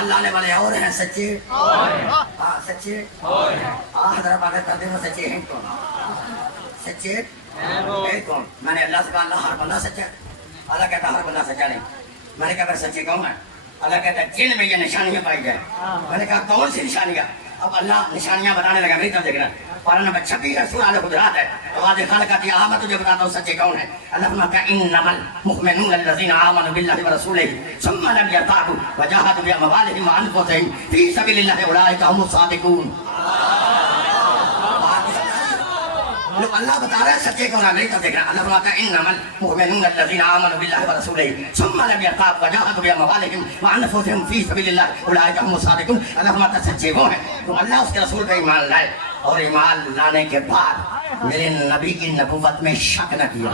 ایمان لانے والے اور ہیں سچے، ہاں سچے، حضرت باتیں کرتے ہیں سچے ہیں کون؟ سچے ہے کون؟ میں نے اللہ سے کہا اللہ ہر بندہ سچا ہے، اللہ کہتا ہر بندہ سچا نہیں۔ میں نے کہا پھر سچے کون ہے؟ اللہ کہتا ہے جن میں یہ نشانیاں پائی جائیں۔ میں نے کہا کون سی نشانیاں؟ اب اللہ نشانیاں بتانے لگا، میری طرف دیکھنا، قرآن نمبر 26 سورہ الحجرات ہے، تو واضح خالق آتی ہے، میں تجھے بتاتا ہوں سچے کون ہے۔ اللہ فرماتا ہے انما المؤمنون الذین آمنوا باللہ ورسولہ ثم لم یرتابوا وجاہدوا باموالہم وانفسہم فی سبیل اللہ اولئک هم الصادقون۔ لوگ اللہ بتا رہے ہیں سچے کون ہے، میری طرف دیکھنا۔ اللہ فرماتا ہے انما المؤمنون الذین آمنوا باللہ ورسولہ ثم لم یرتابوا وجاہدوا باموالہم وانفسہم فی سبیل اللہ اولئک هم الصادقون۔ اللہ فرماتا ہے سچے وہ ہیں تو اللہ اس کے رسول پہ ایمان لائے اور ایمان لانے کے بعد میرے نبی کی نبوت میں شک نہ کیا،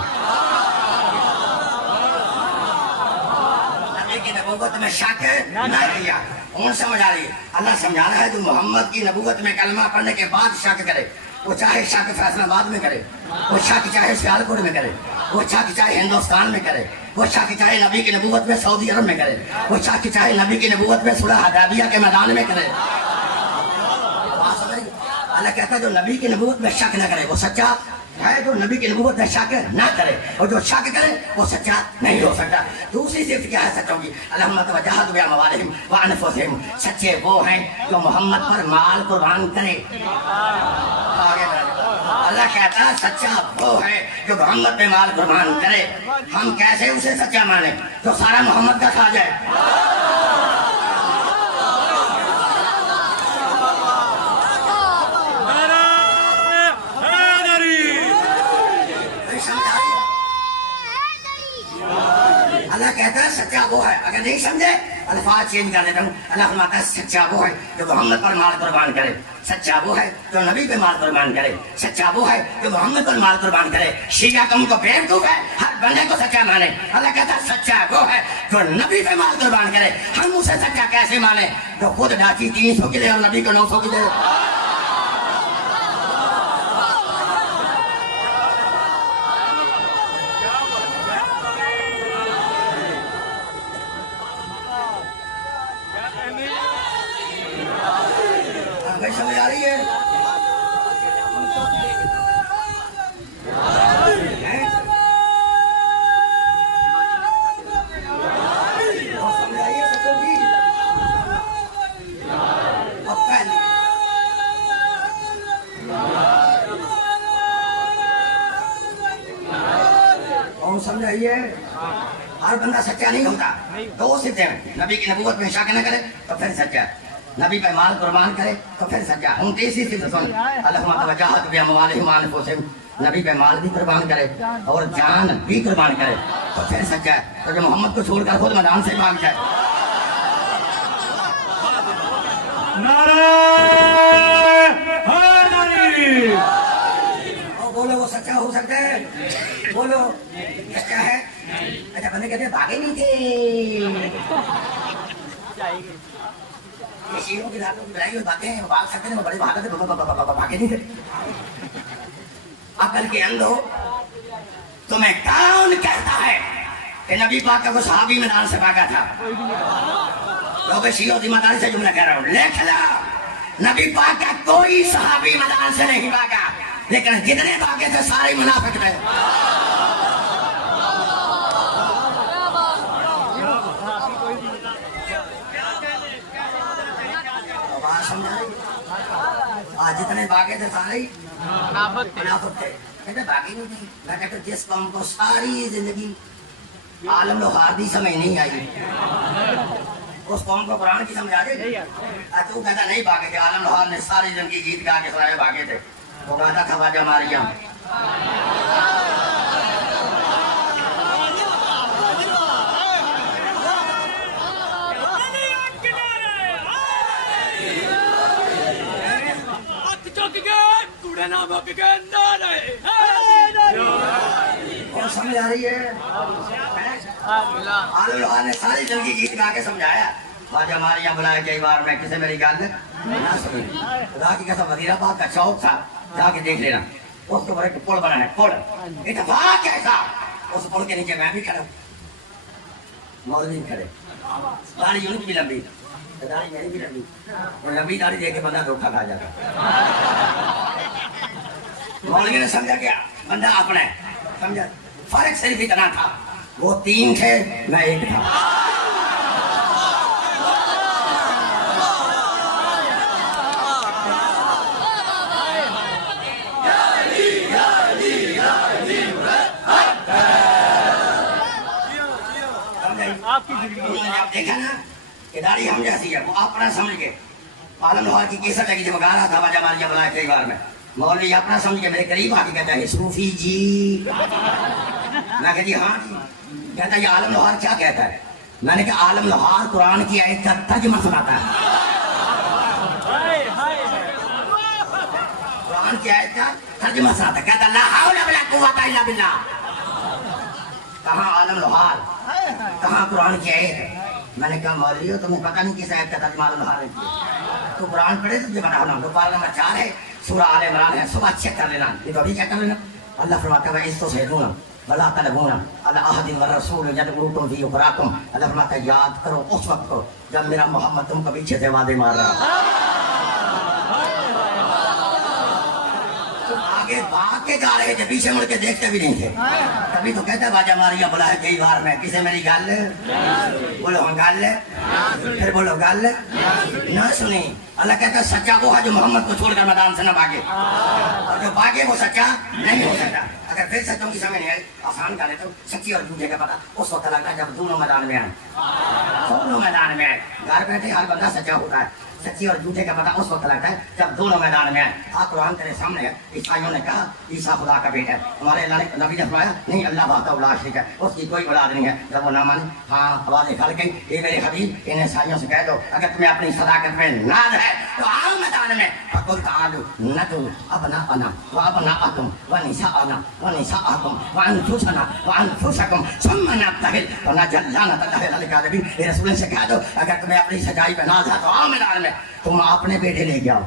نبی کی نبوت میں شک نہ کیا۔ کون سمجھ آ رہی ہے؟ اللہ سمجھا رہا ہے جو محمد کی نبوت میں کلمہ پڑھنے کے بعد شک کرے، وہ چاہے شک فیصلہ آباد میں کرے، وہ شک چاہے سیالکوٹ میں کرے، وہ شک چاہے ہندوستان میں کرے، وہ شک چاہے نبی کی نبوت میں سعودی عرب میں کرے، وہ شک چاہے نبی کی نبوت میں صلح حدیبیہ کے میدان میں کرے۔ اللہ کہتا ہے جو نبی کی نبوت میں شک نہ کرے وہ سچا ہے، جو نبی کی نبوت میں شک نہ کرے اور جو شک کرے وہ سچا نہیں ہو سکتا۔ دوسری صفت کیا ہے سچوں کی؟ اللہم وجاہدوا باموالہم وانفسہم، سچے وہ ہیں جو محمد پر مال قربان کرے۔ اللہ کہتا ہے سچا وہ ہے جو محمد پہ مال قربان کرے۔ ہم کیسے اسے سچا مانیں جو سارا محمد کا کھا جائے؟ اللہ کہتا ہے سچا وہ ہے، اگر نہیں سمجھے الفاظ چینج کر دیتا ہوں۔ اللہ فرماتا ہے سچا وہ ہے جو محمد پر مال قربان کرے، سچا وہ ہے جو نبی پہ مال قربان کرے، سچا وہ ہے جو محمد پر مال قربان کرے۔ شیعہ تم کو بیوقوف ہے، ہر بندے کو سچا مانے۔ اللہ کہتا ہے سچا وہ ہے جو نبی پہ مال قربان کرے۔ ہم اسے سچا کیسے مانے جو خود ڈاچی 300 کی دے اور نبی کو 900 کی دے؟ سمجھ آ رہی ہے؟ سمجھائیے ہر بندہ سچا نہیں ہوتا، دو صفتیں ہیں، نبی کی نبوت میں شک نہ کرے تو پھر سچا، نبی پہ مال قربان کرے تو پھر سچا۔ ہم تیسری صفت سن، اللہم وجاہدوا باموالہم وانفسہم، نبی پہ مال بھی قربان کرے اور جان بھی قربان کرے تو پھر سچا ہے۔ تو جو محمد کو چھوڑ کر خود میدان سے بھاگ جائے، نعرہ حیدری، بولو وہ سچا ہو سکتا ہے؟ بولو سچا ہے؟ اچھا بندے کہتے ہیں بھاگے نہیں تھے، شیروں کی راتوں کی لڑائی ہوئی باتیں ہیں، وہ بھاگ سکتے ہیں، وہ بڑے بہادر تھے، بھاگے نہیں تھے۔ عقل کے اندھو تمہیں کون کہتا ہے کہ نبی پاک کا وہ صحابی میدان سے بھاگا تھا؟ لوگ شیعوں ذمہ داری سے جملہ کہہ رہا ہوں، لکھ لو نبی پاک کا کوئی صحابی میدان سے نہیں بھاگا، لیکن جتنے بھاگے تھے سارے منافق تھے۔ آج جتنے بھاگے تھے سارے منافق تھے۔ کہتے بھاگے نہیں تھے، میں کہتا جس قوم کو ساری زندگی عالم لوہاردی سمجھ نہیں آئی اس قوم کو قرآن کی سمجھ آ گئی۔ تو کہتا نہیں بھاگے تھے، عالم لوہار نے ساری زندگی گیت گا کے سنائے بھاگے تھے۔ وہ کہتا تھا واجہ مریم، اور سمجھ آ رہی ہے؟ عالم لوہار نے ساری زندگی گیت گا کے سمجھایا، خواجہ مریم بلائے کئی بار میں کسی میری گل نہ سنی۔ خدا کی قسم وزیر آباد کا چوک تھا، جا کے دیکھ لینا، اس کے اوپر ایک پل بنا ہے، پل اتفاق کیسا اس پل کے نیچے میں بھی کھڑا ہوں، مولوی بھی کھڑے، داڑھی ان کی بھی لمبی، داڑھی میری بھی لمبی، وہ لمبی داڑھی دیکھ کے بندہ دھوکا کھا جاتا. مولوی نے سمجھا کہ بندہ اپنا ہے، سمجھا. فرق صرف اتنا تھا، وہ 3 تھے میں 1 تھا. آپ دیکھا نا کہ داڑھی ہم جیسی ہے، وہ اپنا سمجھ کے عالم لوہار کی کیسٹ لگی جب گا رہا تھا واجہ مالیہ بلائے کئی بار میں، مولوی اپنا سمجھ کے میرے قریب آ کے کہتا ہے صوفی جی. میں کہا جی ہاں جی. کہتا ہے یہ عالم لوہار کیا کہتا ہے؟ میں نے کہا عالم لوہار قرآن کی آیت کا ترجمہ سناتا ہے. قرآن کی آیت کا ترجمہ سناتا ہے. کہتا ہے لا حول ولا قوت الا باللہ. کہاں عالم لوہار، کہاں قرآن کی آیت ہے؟ میں نے کہا مولوی ہو تمہیں پتہ نہیں کس آیت کا ترجمہ عالم لوہار نے کیا. تو قرآن پڑھے تو بتا ہونا. تو پارہ نمبر 4 ہے، سورہ آل عمران ہے. صبح چیک کر لینا، یہ تو ابھی چیک کر لینا. اللہ فرماتا ہے اس تو سیدونا ولا تلبونا علی احد والرسول یدعوکم فی اخراکم. اللہ فرماتا ہے یاد کرو اس وقت کو جب میرا محمد تم کو پیچھے سے وعدے مار رہا. آگے بھاگ کے جا رہے تھے، پیچھے مڑ کے دیکھتے بھی نہیں تھے. تبھی تو کہتا ہے باجا ماریا بلا ہے کئی بار میں کسے میری گل بولو ہاں گل ہے، پھر بولو گل نہ سنی. اللہ کہتا ہے سچا وہ ہے جو محمد کو چھوڑ کر میدان سے نہ بھاگے، اور جو بھاگے وہ سچا نہیں ہو سکتا. اگر پھر سچوں کی سمجھ نہیں آئی آسان کر لیتا ہوں، سچی اور جھوٹے کا پتہ اس وقت لگتا ہے جب دونوں میدان میں آئے. دونوں میدان میں آئے. گھر بیٹھے ہر بندہ سچا ہوتا ہے، سچی اور جھوٹے کا پتہ اس وقت لگتا ہے جب دونوں میدان میں آئے. آپ قرآن تیرے سامنے ہے. عیسائیوں نے کہا عیسیٰ خدا کا بیٹا ہے. ہمارے اللہ نے نبی نے فرمایا نہیں اللہ وحدہ لا شریک ہے، اس کی کوئی اولاد نہیں ہے. جب وہ نہ مانے ہاں آوازیں کھڑ گئی اے میرے حبیب ان عیسائیوں سے کہہ دو اگر تمہیں اپنی صداقت میں ناز ہے تو آؤ میدان میں. فقل تعالوا ندعو ابناءنا وابناءکم ونساءنا ونساءکم وانفسنا وانفسکم ثم نبتہل ونجعل لعنۃ اللہ علی الکاذبین. اے رسول سے کہہ دو اگر تمہیں اپنی سچائی پہ ناز ہے تو آؤ میدان میں. تم اپنے بیٹے لے کے آؤ،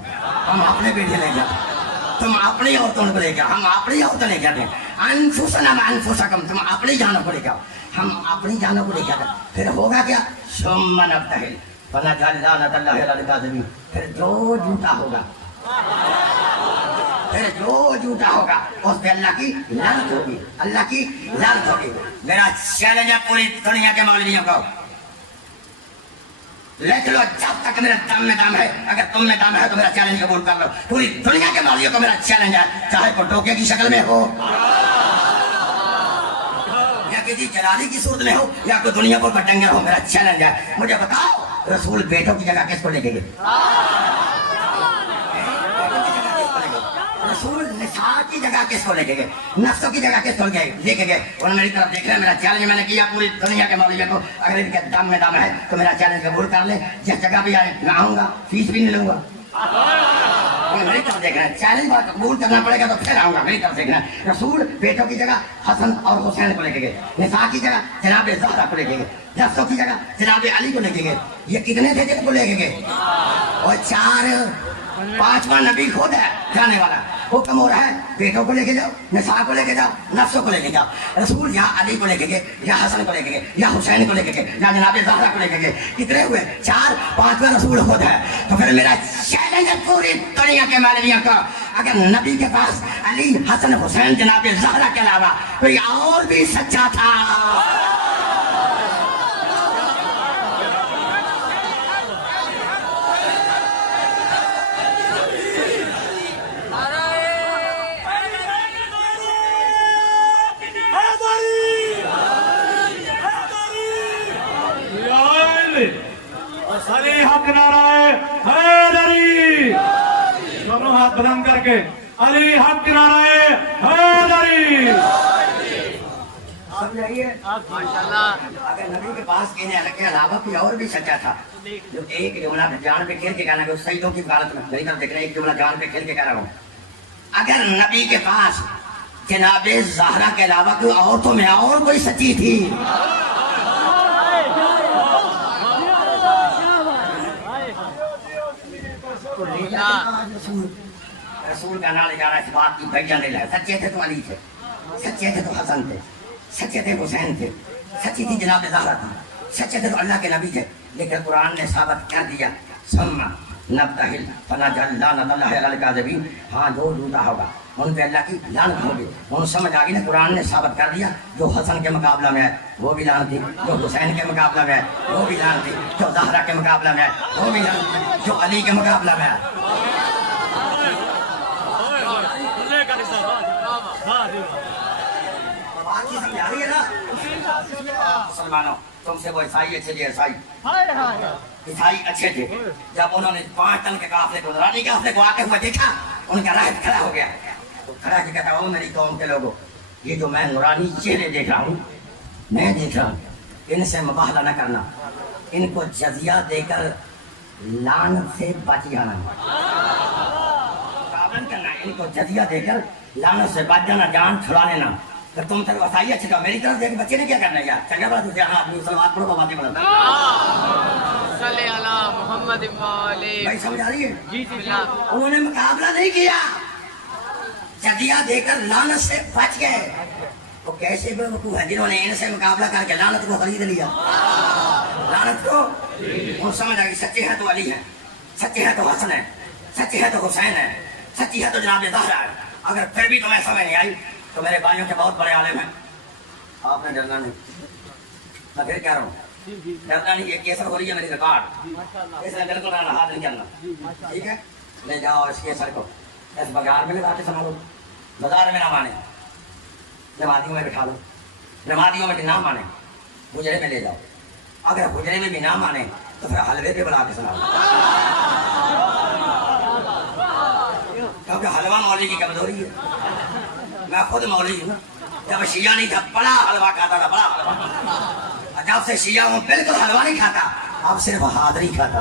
ہم اپنے بیٹے لے کے آؤ. تم اپنی عورتوں کو لے کے آؤ، ہم اپنی عورتیں لے کے آتے ہیں. انفسنا وانفسکم، تم اپنی جانوں کو لے کے آؤ، ہم اپنی جانوں کو لے کے آتے ہیں. پھر ہوگا کیا؟ ثم نبتہل ونجعل لعنۃ اللہ علی الکاذبین. پھر جو جھوٹا ہوگا اس پہ اللہ کی لعنت ہوگی، اللہ کی لعنت ہوگی. میرا چیلنج ہے پوری دنیا کے مولویوں کو، لکھ لو جب تک میرے دم میں دم ہے. اگر تم میں دم ہے تو میرا چیلنج قبول کر لو. پوری دنیا کے مولویوں کو میرا چیلنج ہے، چاہے کوئی ٹوکے کی شکل میں ہو یا کسی جلالی کی صورت میں ہو یا کوئی دنیا پر ڈنگر ہو. میرا چیلنج ہے، مجھے بتاؤ رسول بیٹوں کی جگہ کس کو لے کے گئے؟ رسول نساء کی جگہ کس کو لے کے گئے؟ نفسوں کی جگہ کس کو لے کے گئے؟ انہوں نے میری طرف دیکھ رہے ہیں. میرا چیلنج میں نے کیا پوری دنیا کے مولویوں کو، اگر ان کے دم میں دم ہے تو میرا چیلنج قبول کر لے. جس جگہ بھی آئے میں آؤں گا، فیس بھی نہیں لوں گا. میری طرف دیکھ رہے ہیں، چیلنج قبول کرنا پڑے گا تو پھر آؤں گا. میری طرف دیکھ رہے ہیں رسول بیٹوں کی جگہ حسن اور حسین کو لے کے گئے، نساء کی جگہ جناب زہرا کو لے کے گئے، نفسوں کی جگہ جناب علی کو لے کے گئے. یہ کتنے تھے جن کو لے کے گئے؟ اور 5واں نبی خود ہے جانے والا. حکم ہو رہا ہے بیٹوں کو لے کے جاؤ، نساء کو لے کے جاؤ، نفسوں کو لے کے جاؤ. رسول یا علی کو لے کے گئے یا حسن کو لے کے گئے یا حسین کو لے کے گئے یا جناب زہرا کو لے کے گئے. کتنے ہوئے؟ 4. 5واں رسول خود ہے. تو پھر میرا چیلنج ہے پوری دنیا کے مولویوں کا، اگر نبی کے پاس علی حسن حسین جناب زہرا کے علاوہ کوئی اور بھی سچا تھا علی حق نعرہ حیدری. دونوں ہاتھ بلند کر کے علی حق نعرہ حیدری. اگر نبی کے پاس کہنے کے علاوہ کوئی اور بھی سچا تھا جو ایک جملہ جان پہ کھیل کے کہنا کہ سیدوں کی حالت میں میری طرف دیکھ رہے ایک جملہ جان پہ کھیل کے کہہ رہا ہوں. اگر نبی کے پاس جناب زہرا کے علاوہ کوئی عورتوں میں اور کوئی سچی تھی رسول کا نام لے جا رہا ہے. اس بات کی بھیا نہیں لگا. سچے تھے تو علی تھے، سچے تھے تو حسن تھے، سچے تھے حسین تھے، سچی تھی جناب زہرا تھی. سچے تھے تو اللہ کے نبی تھے، لیکن قرآن نے ثابت کر دیا ثم نبتہل فنجعل لعنۃ اللہ علی الکاذبین، ہاں جو جھوٹا ہوگا ان پہ اللہ کی لعنت ہوگی۔ ان سمجھ آ گئی نا، قرآن نے ثابت کر دیا جو حسن کے مقابلہ میں ہے وہ بھی لعنت تھی، جو حسین کے مقابلہ میں ہے وہ بھی لعنت تھی، جو زہرا کے مقابلہ میں ہے وہ بھی لعنت تھی، جو علی کے مقابلہ میں ہے۔ بات یہ سمجھ آ رہی ہے نا مسلمانوں؟ تم سے وہ عیسائی اچھے تھے، عیسائی اچھے تھے، جب انہوں نے 5 ٹن کے قافلے کو نورانی کے قافلے کو آتے ہوئے دیکھا، ان کا راہ کھڑا ہو گیا، تو کھڑا کے کہتا ہوں میری قوم کے لوگوں، یہ جو میں نورانی چہرے دیکھ رہا ہوں، میں دیکھ رہا ہوں، ان سے مباہلہ نہ کرنا، ان کو جزیہ دے کر لعنت سے بچ جانا، مقابلہ کرنا، ان کو جزیہ دے کر لعنت سے بچ جانا، جان چھڑا لینا۔ تو تم سے وسائی اچھے تو میری طرف دیکھ بچے نے کیا کرنا ہے یار؟ چنگا بڑا دوسرے ہاں آدمی سلوات پڑھو باتیں بڑھا صلی اللہ محمد علیہ۔ بھائی سمجھ آ رہی ہے؟ جی انہوں نے مقابلہ نہیں کیا، جزیہ دے کر لعنت سے بچ گئے۔ وہ کیسے بیوقوف ہیں جنہوں نے ان سے مقابلہ کر کے لعنت کو خرید لیا؟ لعنت کو وہ سمجھ آ گئی، سچے ہیں تو علی ہیں، سچے ہیں تو حسن ہے، سچے ہیں تو حسین ہے، سچی ہے تو جناب زہرا ہے۔ اگر پھر بھی تمہیں سمجھ نہیں آئی تو میرے بھائیوں کے بہت بڑے عالم ہیں، آپ نے ڈرنا نہیں، میں پھر کہہ رہا ہوں ڈرنا نہیں، یہ کیسر ہو رہی ہے میری ریکارڈ، اس میں بالکل ہاتھ نہیں کرنا، ٹھیک ہے؟ لے جاؤ اس کیسر کو اس بگار میں لگا کے سنبھالو، بازار میں نہ مانے، نمازیوں میں بٹھا لو، نمازیوں میں بھی نہ مانے حجرے میں لے جاؤ، اگر حجرے میں بھی نہ مانے تو پھر حلوے پہ بنا کے سنا لو، کیونکہ حلوہ مولوی کی کمزوری ہے۔ میں خود مولوی ہوں، جب شیعہ نہیں تھا بڑا حلوہ کھاتا تھا، بڑا حلوہ، جب سے شیعہ ہوں بالکل حلوہ نہیں کھاتا، اب صرف حاضری کھاتا۔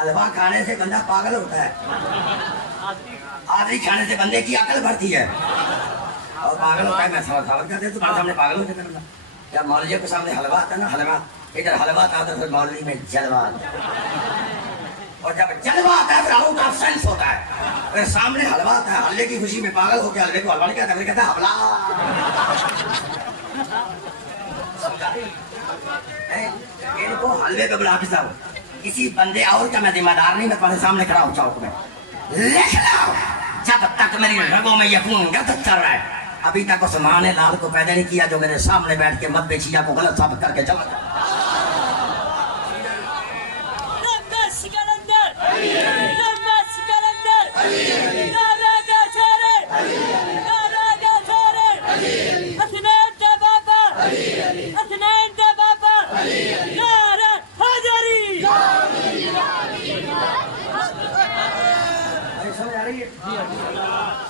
حلوہ کھانے سے بندہ پاگل ہوتا ہے، حاضری کھانے سے بندے کی عقل بڑھتی ہے اور پاگل ہوتا ہے۔ میں ثابت کر دے تمہارے سامنے پاگل ہوتا ہے، جب مولویوں کے سامنے حلوہ آتا ہے نا، حلوہ ادھر حلوہ آتا ہے پھر مولوی میں جلوہ آتا ہے، اور جب جلوہ آتا ہے پھر آؤٹ آف سینس ہوتا ہے، پھر سامنے حلوہ آتا ہے، حلوے کی خوشی میں پاگل ہو کے حلوے کو حلوہ نہیں کہتا، پھر کہتا ہے حلوہ، ان کو حلوے پہ بلا کے سب کسی بندے اور کا میں ذمہ دار نہیں، میں تمہارے سامنے کھڑا ہوں چوک میں، لکھ لو جب تک میری رگوں میں یہ خون گرد چل رہا ہے، ابھی تک اس ماں نے لال کو پیدا نہیں کیا جو میرے سامنے بیٹھ کے مذہب شیعہ کو غلط ثابت کر کے چلا جائے۔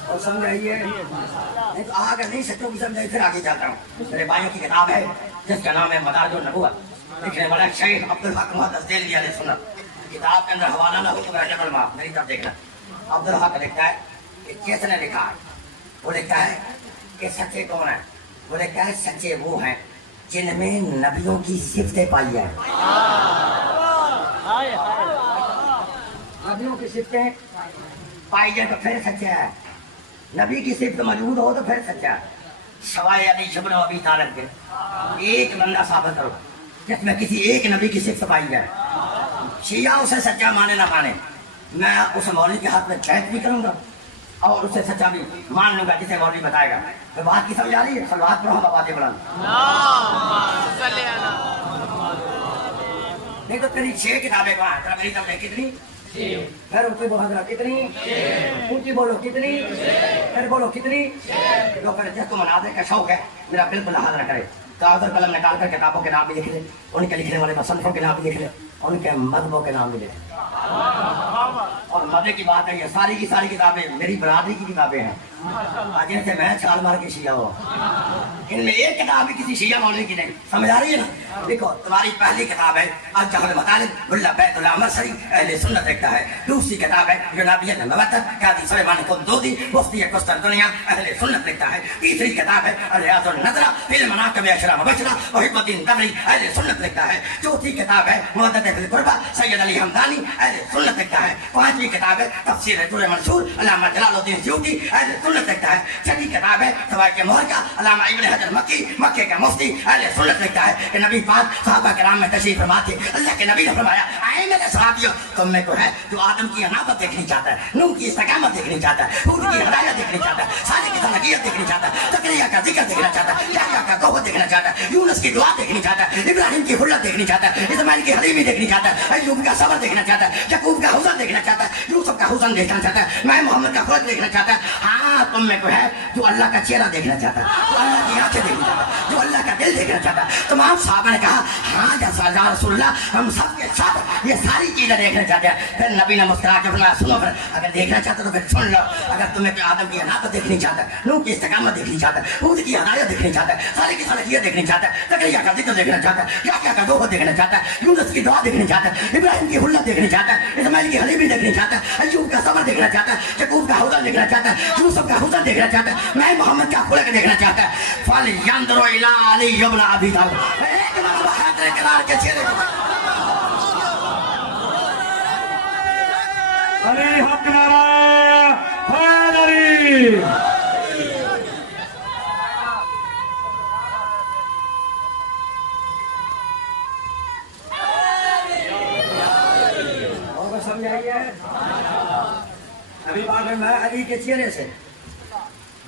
اور سمجھائیے نہیں تو آگے نہیں سچوں کی سمجھائی، پھر آگے جاتا ہوں۔ میرے بھائیوں کی کتاب ہے جس کا نام ہے مدارج النبوت، لکھنے والا شیخ عبدالحق محدث دہلوی علیہ سنت، کتاب کے اندر حوالہ نہ ہو تو رجب الماء میری طرف دیکھنا، عبدالحق لکھتا ہے کہ کس نے لکھا ہے، وہ لکھتا ہے کہ سچے کون ہیں، وہ لکھتا ہے سچے وہ ہیں جن میں نبیوں کی صفتیں پائی ہیں، نبیوں کی صفتیں پائی جائے تو پھر سچا ہے، نبی کی صفت موجود ہو تو پھر سچا ہے۔ سوائے علی ابن ابی طالب کے ایک بندہ ثابت کرو جس میں کسی ایک نبی کی صفت پائی جائے، شیعہ اسے سچا مانے نہ مانے، میں اس مولوی کے ہاتھ میں بیعت بھی کروں گا اور اسے سچا بھی مان لوں گا جسے مولوی بتائے گا۔ تو بات کی سمجھ آ رہی ہے؟ صلوات پڑھو، باتیں بڑھانا، نہیں تو تیری 6 کتابیں کہاں ہیں؟ میری طرف دیکھ کتنی، پھر اونچی بولو حضرت کتنی، اونچی بولو کتنی، پھر بولو کتنی، جو پھر جس کو مناظر کا شوق ہے میرا بالکل لحاظ نہ کرے، کاغذ اور قلم نکال کر کتابوں کے نام بھی لکھ لے، ان کے لکھنے والے مصنفوں کے نام بھی لکھ لے، ان کے مذہبوں کے نام بھی لکھ لے۔ اور مزے کی بات ہے یہ ساری کی ساری کتابیں میری برادری کی کتابیں ہیں، آج ان سے میں چھال مار کے شیعہ ہوا. ان میں ایک کتاب بھی کسی شیعہ مولوی کی نہیں. سمجھ آ رہی ہے نا؟ دیکھو تمہاری پہلی کتاب ہے الجہل المطالب ملا بیت اللہ مرسری اہل سنت لکھتا ہے. دوسری کتاب ہے جنابیت المبتر قاضی سلیمان قندوزی مفتی قسطنطنیہ اہل سنت لکھتا ہے. تیسری کتاب ہے الریاض النظرہ فی المناقب اشرا مبشرہ محب الدین تبری اہل سنت لکھتا ہے. چوتھی کتاب ہے مودت فی القربہ سید علی حمدانی اہل سنت لکھتا ہے. پانچویں کتاب ہے تفسیر در منصور علامہ جلال الدین سیوطی اہل سنت لکھتا ہے. چھٹی کتاب ہے فوائد محرقہ علامہ ابن حجر مکی مکے کا مفتی اہل سنت لکھتا ہے کہ نبی پاک صحابہ کرام میں تشریف فرما تھے. اللہ کے نبی نے فرمایا اے میرے صحابیوں تم میں کو ہے جو آدم کی انابت دیکھنی چاہتا ہے, نوح کی استقامت دیکھنی چاہتا ہے, ہود کی ہدایت دیکھنی چاہتا ہے, صالح کی سلوکیت دیکھنی چاہتا ہے, زکریا کا ذکر دیکھنا چاہتا ہے, یحییٰ کا قوت دیکھنا چاہتا ہے, یونس کی دعا دیکھنی چاہتا ہے, ابراہیم کی خلت دیکھنی چاہتا ہے, اسماعیل کی حلیمی دیکھنی چاہتا ہے, ایوب کا صبر دیکھنا چاہتا ہے, یعقوب کا حسن دیکھنا چاہتا ہے, یوسف کا حسن دیکھنا چاہتا ہے, میں محمد کا خلق دیکھنا چاہتا ہے. ہاں تم میں کو ہے جو اللہ کا چہرہ دیکھنا چاہتا ہے, جو اللہ کی آنکھیں دیکھنا چاہتا ہے, جو اللہ کا دل دیکھنا چاہتا ہے. تمام صحابہ نے کہا ہاں یا رسول اللہ ہم سب کے ساتھ یہ ساری چیزیں دیکھنا چاہتے ہیں. پھر نبی نے مسکرا کے فرمایا سنو پھر اگر دیکھنا چاہتے تو پھر سن لو. اگر تمہیں کوئی آدم کی انابت دیکھنی چاہتا ہے, نوح کی استقامت دیکھنی چاہتا ہے, ہود کی ہدایت دیکھنی چاہتا ہے, صالح کی صالحیت دیکھنی چاہتا ہے, زکریا کا ذکر دیکھنا چاہتا ہے, یحییٰ کا قوت دیکھنا چاہتا ہے, یونس کی دعا دیکھنی چاہتا ہے, ابراہیم کی خلت دیکھنی چاہتا ہے, اسماعیل کی حلیمی دیکھنی چاہتا ہے, ایوب کا صبر دیکھنا چاہتا ہے, یعقوب کا حسن دیکھنا چاہتا ہے, یوسف کا حسن دیکھنا چاہتا ہے, میں محمد کا خلق دیکھنا چاہتا ہے. فَلْيَنْظُرْ إِلَىٰ عَلِيِّ بْنِ أَبِي طَالِبٍ. ایک مرتبہ حیدر کرار کے چہرے علی حق نعرہ حیدری. اور سمجھائیے ابھی بات میں علی کے چہرے سے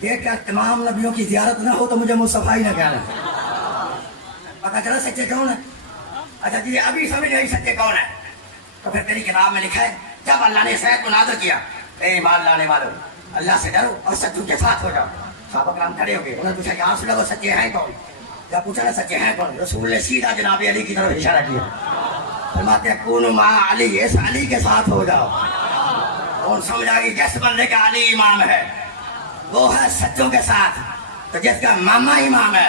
دیکھ کر تمام نبیوں کی زیارت نہ ہو تو مجھے مصطفیٰ ہی نہ کہنا. پتا چلا سچے کون ہے؟ اچھا جی ابھی سمجھ نہیں سچے کون ہے تو پھر تیری کتاب میں لکھا ہے جب اللہ نے شہد کو نازل کیا اے ایمان لانے والوں اللہ سے ڈرو اور سچوں کے ساتھ ہو جاؤ. صحابہ کرام کھڑے ہو گئے, انہوں نے پوچھا کہ آپ سے لوگ سچے ہیں کون؟ جب پوچھا نا سچے ہیں کون, رسول نے سیدھا جناب علی کی طرف اشارہ کیا. فرماتے ہیں کونوا مع علی, اس علی کے ساتھ ہو جاؤ. اور سمجھا کہ جس بندے کا علی امام ہے وہ ہے سچوں کے ساتھ, تو جس کا ماما امام ہے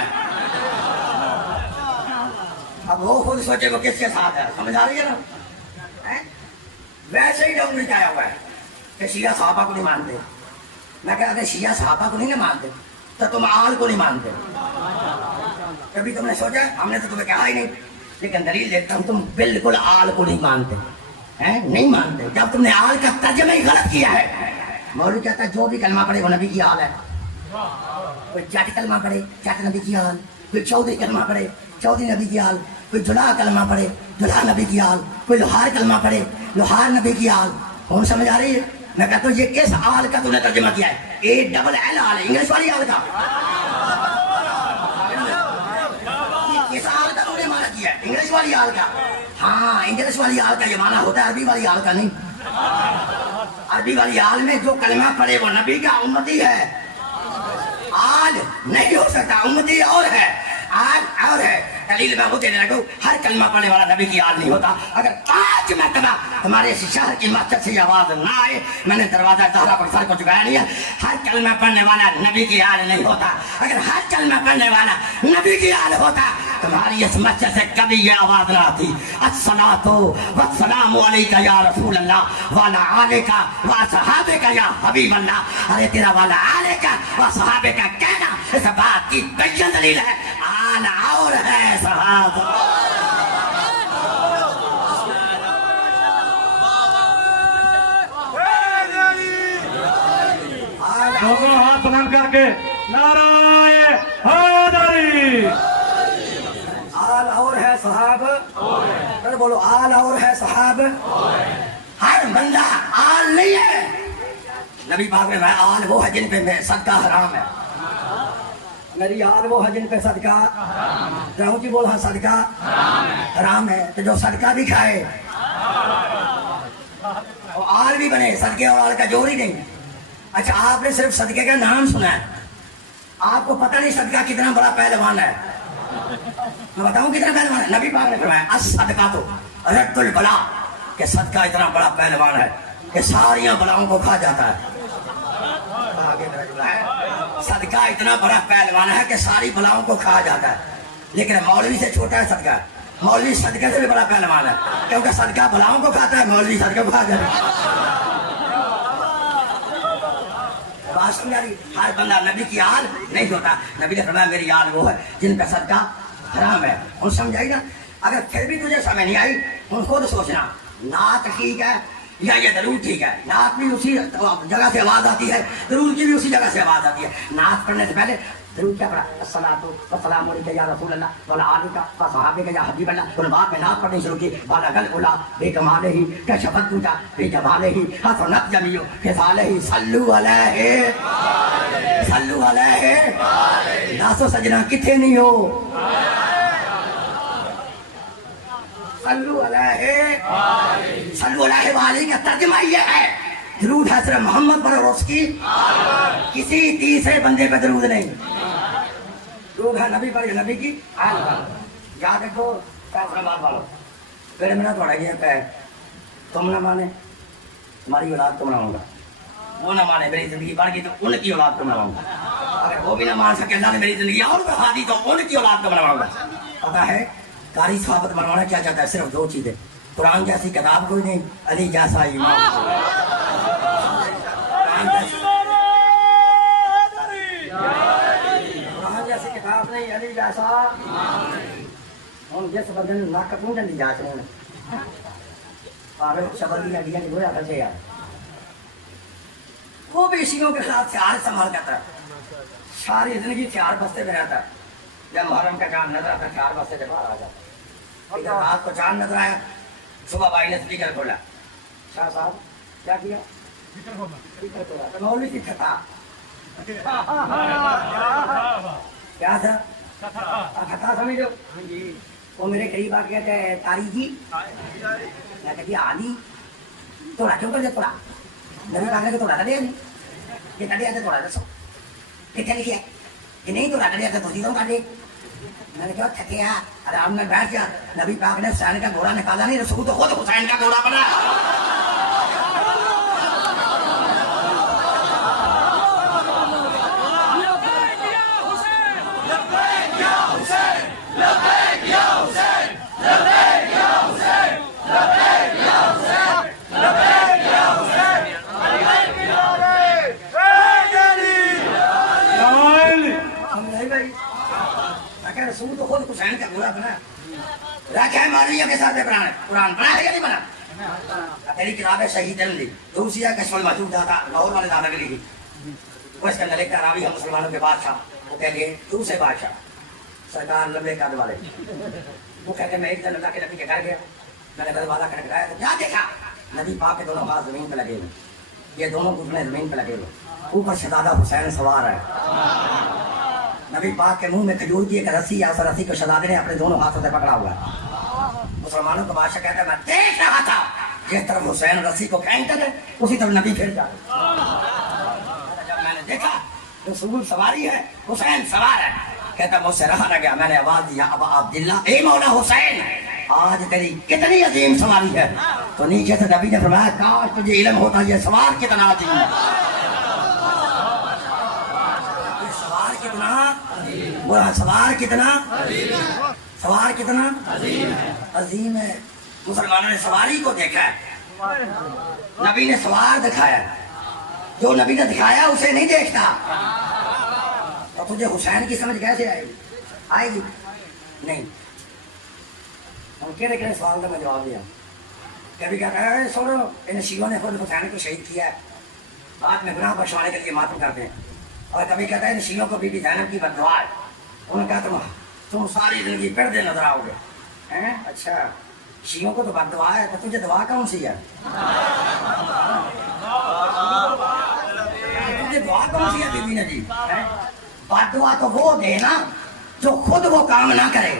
اب وہ خود سوچے وہ کس کے ساتھ ہے. سمجھ آ رہی ہے نا؟ ویسے ہی ڈونگری کیا ہوا ہے کہ شیعہ صحابہ کو نہیں مانتے. میں کہا اگر شیعہ صحابہ کو نہیں مانتے تو تم آل کو نہیں مانتے. کبھی تم نے سوچا؟ ہم نے تو تمہیں کہا ہی نہیں, لیکن دلیل دیکھتا ہوں تم بالکل آل کو نہیں مانتے ہیں, نہیں مانتے. جب تم نے آل کا ترجمہ ہی غلط کیا ہے. مولوی کہتا ہے جو بھی کلمہ پڑھے وہ نبی کی آل ہے. کوئی جٹ کلمہ پڑھے جٹ نبی کی آل, کوئی چودھری کلمہ پڑھے چودھری نبی کی آل, کوئی جلح کلمہ پڑھے جلح نبی کی آل, کوئی لوہار کلمہ پڑھے لوہار نبی کی آل. کون سمجھ آ رہی ہے؟ میں کہتا ہوں یہ کس آل کا تم نے ترجمہ کیا ہے؟ اے ڈبل ایل آل ہے, انگلش والی آل کا. کس آل کا تم نے مانا کیا ہے؟ انگلش والی آل کا. ہاں انگلش والی آل کا یہ مانا ہوتا ہے, عربی والی آل کا نہیں. عربی والی آل میں جو کلمہ پڑھے وہ نبی کا امتی ہے. آل نہیں ہو سکتا, امتی اور ہے, آل اور ہے. دلیل میں وہ دینے لگا ہر کلمہ پڑھنے والا نبی کی آل نہیں ہوتا. اگر آج میں کہا ہمارے شہر کی مسجد سے یہ آواز نہ آئے, میں نے دروازہ زہرا پر سر کو جھکایا نہیں ہے. ہر کلمہ پڑھنے والا نبی کی آل نہیں ہوتا. اگر ہر کلمہ پڑھنے والا نبی کی آل ہوتا تمہاری اس مسجد سے کبھی یہ آواز نہ آتی الصلاۃ والسلام علیک یا رسول اللہ وعلی آلک واصحابک یا حبیب اللہ. ارے تیرا والا آلک واصحابک کہنا اس بات کی بین دلیل ہے. آل اور ہے صحابہ. دونوں ہاتھ بلند کر کے نعرہ حیدری. آل اور ہے صحاب, بولو آل اور ہے صحاب. ہر بندہ آل نہیں ہے. نبی پاک نے فرمایا آل وہ ہے جن پہ صدقہ حرام ہے. میری آل وہ ہے جن پہ صدقہ رہوں جی بول, ہاں صدقہ حرام ہے. تو جو صدقہ بھی کھائے اور آل بھی بنے, صدقے اور آل کا جوڑ ہی نہیں. اچھا آپ نے صرف صدقے کا نام سنا ہے, آپ کو پتہ نہیں صدقہ کتنا بڑا پہلوان ہے. میں بتاؤں کتنا پہلوان ہے. نبی پاک نے فرمایا الصدقہ تو رد البلا, کہ صدقہ اتنا بڑا پہلوان ہے کہ ساریاں بلاؤں کو کھا جاتا ہے. آگے میرا جملہ ہے. صدقہ اتنا بڑا پہلوان ہے کہ ساری بلاؤں کو کھا جاتا ہے, لیکن مولوی سے چھوٹا ہے صدقہ. مولوی صدقے سے بھی بڑا پہلوان ہے, کیونکہ صدقہ بلاؤں کو کھاتا ہے, مولوی صدقہ کو کھا جاتا ہے. بات سمجھا رہی؟ ہر بندہ نبی کی آل نہیں ہوتا. نبی نے فرمایا میری آل وہ ہے جن کا صدقہ حرام ہے. ان سمجھائی نا؟ اگر پھر بھی تجھے سمجھ نہیں آئی ان خود سوچنا, نعت ٹھیک ہے یا یہ درود ٹھیک ہے. نعت بھی اسی جگہ سے آواز آتی ہے, درود کی بھی اسی جگہ سے آواز آتی ہے. نعت پڑھنے سے پہلے درود کیا پڑھا؟ الصلاۃ والسلام علیک یا رسول اللہ وعلی آلک وصحابک یا حبیب اللہ. پھر بعد میں نعت پڑھنی شروع کی. بالغ العلا بکمالہ کشف الدجی بجمالہ حسنت جمیع خصالہ صلوا علیہ صلوا علیہ. ناسو سجنا کتنے نہیں ہو؟ صلوا علیہ صلوا علیہ وآلہ کا ترجمہ یہ ہے درود ہے صرف محمد پر اور اس کی کسی تیسرے بندے پہ درود نہیں. درود ہے نبی پر, نبی کی آل پر. یاد رکھو فیصلہ بات والو, پھر میرا تھوڑا یہ پہ تم نہ مانے تمہاری اولاد کو مناؤں گا, وہ نہ مانے میری زندگی بڑھ گئی تو ان کی اولاد کو مناؤں گا. اگر وہ بھی نہ مان سکے اللہ نے میری زندگی اور بڑھا دی تو ان کی اولاد کو منواؤں گا. پتا ہے قاری صحابت بنوانا کیا چاہتا ہے؟ صرف دو چیزیں. قرآن جیسی کتاب کوئی نہیں, علی جیسا ایمان. قرآن جیسی کتاب نہیں, علی جیسا. ہم جس بندے نے ناک پونجن دی جاچ رہے ہیں پاوے شبر دی ہڈیاں جو ہے بچے یار, وہ بھی شیعوں کے خلاف ہتھیار استعمال کرتا ہے. ساری زندگی ہتھیار بستے میں رہتا ہے. جب محرم کا چاند نظر آتا ہے ہتھیار بستے سے باہر آ جاتا ہے. ادھر رات کو چاند نظر آیا, صبح بھائی نے اسپیکر کھولا, شاہ صاحب کیا کیا؟ اسپیکر کھولا تو مولوی کی کھتا کیا تھا؟ کھتا سمجھو. وہ میرے قریب آ کے کہتے ہیں تاری جی, میں کہتی آدھی توڑا کیوں کر دیا؟ توڑا نبی پاک نے توڑا دیا نہیں, کتنا دیا تھا توڑا دسو کتنے لکھے کہ نہیں توڑا دیا تھا دوسری تو کر دے. میں نے کہا تھکیا آرام میں بیٹھ گیا. نبی پاک نے حسین کا گھوڑا نکالا نہیں, رسول تو خود حسین کا گھوڑا بنا. رسول تو خود حسین کا گھوڑا بنا. رکھا ہے مولویوں کے ساتھ قرآن بنا ہے یا نہیں بنا؟ تیری کتاب ہے شہید لی, دوسری ہے کشف الموجود تھا لاہور والے دادا کے لکھی. وہ اس کے اندر ایک راوی ہے مسلمانوں کے بادشاہ, وہ کہیں گے دوسرے بادشاہ سرکار لمبے قد والے, وہ کہتے ہیں میں ایک دن اللہ کے نبی کے گھر گیا, میں نے وعدہ کر کے کہا تو کیا دیکھا؟ نبی پاک کے دونوں ہاتھ زمین پہ لگے ہوئے, یہ دونوں گھٹنے زمین پہ لگے ہوئے, اوپر شہزادہ حسین سوار ہے. نبی پاک کے منہ میں کھجور کی ایک رسی ہے, اس رسی کو شہزادے نے اپنے دونوں ہاتھوں سے پکڑا ہوا ہے. مسلمانوں کا بادشاہ کہتا ہے میں دیکھ رہا تھا جس طرف حسین رسی کو کھینچتا ہے اسی طرف نبی پھر جا. جب میں نے دیکھا رسول سواری ہے, حسین سوار ہے, کہتا مجھ سے رہا نہ گیا. میں نے آواز دیا ابا عبداللہ اے مولا حسین, آج تیری کتنی عظیم سواری ہے. تو نیچے سے نبی نے فرمایا کاش تجھے علم ہوتا یہ سوار کتنا عظیم ہے. سوار کتنا عظیم ہے. مسلمانوں نے سواری کو دیکھا ہے, نبی نے سوار دکھایا. جو نبی نے دکھایا اسے نہیں دیکھتا. اور تجھے حسین کی سمجھ کیسے آئے گی؟ نہیں. ہم کہنے سوال کا میں جواب دیا. کبھی کہتا ہے سنو ان شیعوں نے خود حسین کو شہید کیا ہے, بعد میں گناہ بخشوانے کے لیے ماتم کرتے ہیں. اور کبھی کہتا ہے ان شیعوں کو بی بی زینب کی بددعا ہے. انہوں نے کہا تم ساری زندگی پردے نظر آؤ گے. اچھا شیعوں کو تو بددعا ہے, تو تجھے دعا کون سی ہے؟ تجھے دعا کون سی ہے بی بی نے دی؟ بددعا تو وہ دے نا جو خود وہ کام نہ کرے.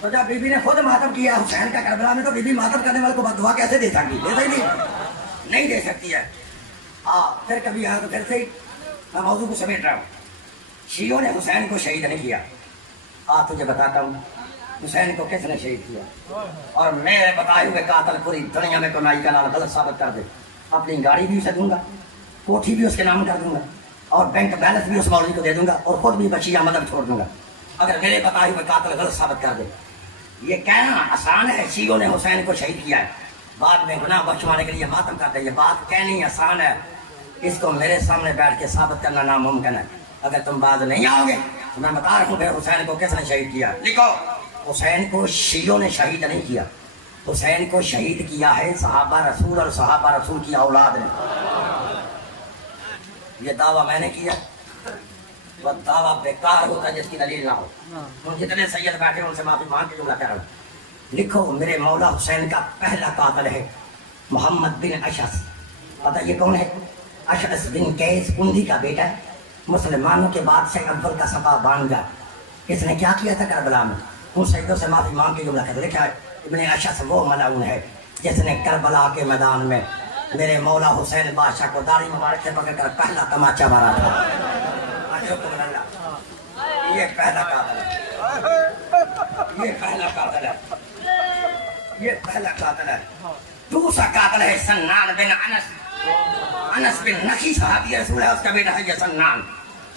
تو جب بی بی نے خود ماتم کیا حسین کا کربلا میں, تو بی بی ماتم کرنے والے کو بددعا کیسے دے سکتی؟ نہیں دے سکتی ہے. پھر کبھی آیا تو پھر سے میں موضوع کو سمیٹ رہا ہوں. شیعوں نے حسین کو شہید نہیں کیا. تجھے بتاتا ہوں حسین کو کس نے شہید کیا, اور میرے بتائے ہوئے قاتل پوری دنیا میں کو نائی کا نام غلط ثابت کر دے, اپنی گاڑی بھی اسے دوں گا, کوٹھی بھی اس کے نام کر دوں گا اور بینک بیلنس بھی اس مولوی کو دے دوں گا اور خود بھی بچی مدد چھوڑ دوں گا اگر میرے بتائے ہوئے قاتل غلط ثابت کر دے. یہ کہنا آسان ہے شیعوں نے حسین کو شہید کیا ہے, بعد میں گناہ بخشوانے کے لیے ماتم کرتے ہیں. یہ بات کہنی آسان ہے, اس کو میرے سامنے بیٹھ کے ثابت کرنا ناممکن ہے. اگر تم باز نہیں آؤ گے تو میں بتا رہا ہوں کہ حسین کو کس نے شہید کیا. لکھو, حسین کو شیعوں نے شہید نہیں کیا, حسین کو شہید کیا ہے صحابہ رسول اور صحابہ رسول کی اولاد نے. یہ دعویٰ میں نے کیا, وہ دعویٰ بیکار ہوتا جس کی دلیل نہ ہو. جتنے سید بیٹھے ان سے معافی مانگ کے جملہ کر رہا ہوں. لکھو, میرے مولا حسین کا پہلا قاتل ہے محمد بن اشعث. پتہ یہ کون ہے؟ اشعث بن قیس کندی کا بیٹا ہے, مسلمانوں کے بادشاہ اول کا صفا بان گیا. اس نے کیا کیا تھا کربلا میں؟ ان سیدوں سے معافی مانگ کے جملہ کر لکھا ہے ابن اشعث وہ ملعون ہے جس نے کربلا کے میدان میں میرے مولا حسین بادشاہ کو داڑھی مبارک سے پکڑ کر پہلا تماچا مارا تھا. یہ پہلا قاتل ہے, یہ پہلا قاتل ہے, یہ پہلا قاتل ہے. دوسرا قاتل ہے سنان بن انس. انس بن نخی صحابی رسول ہے, اس کا بیٹا ہے یہ سنان.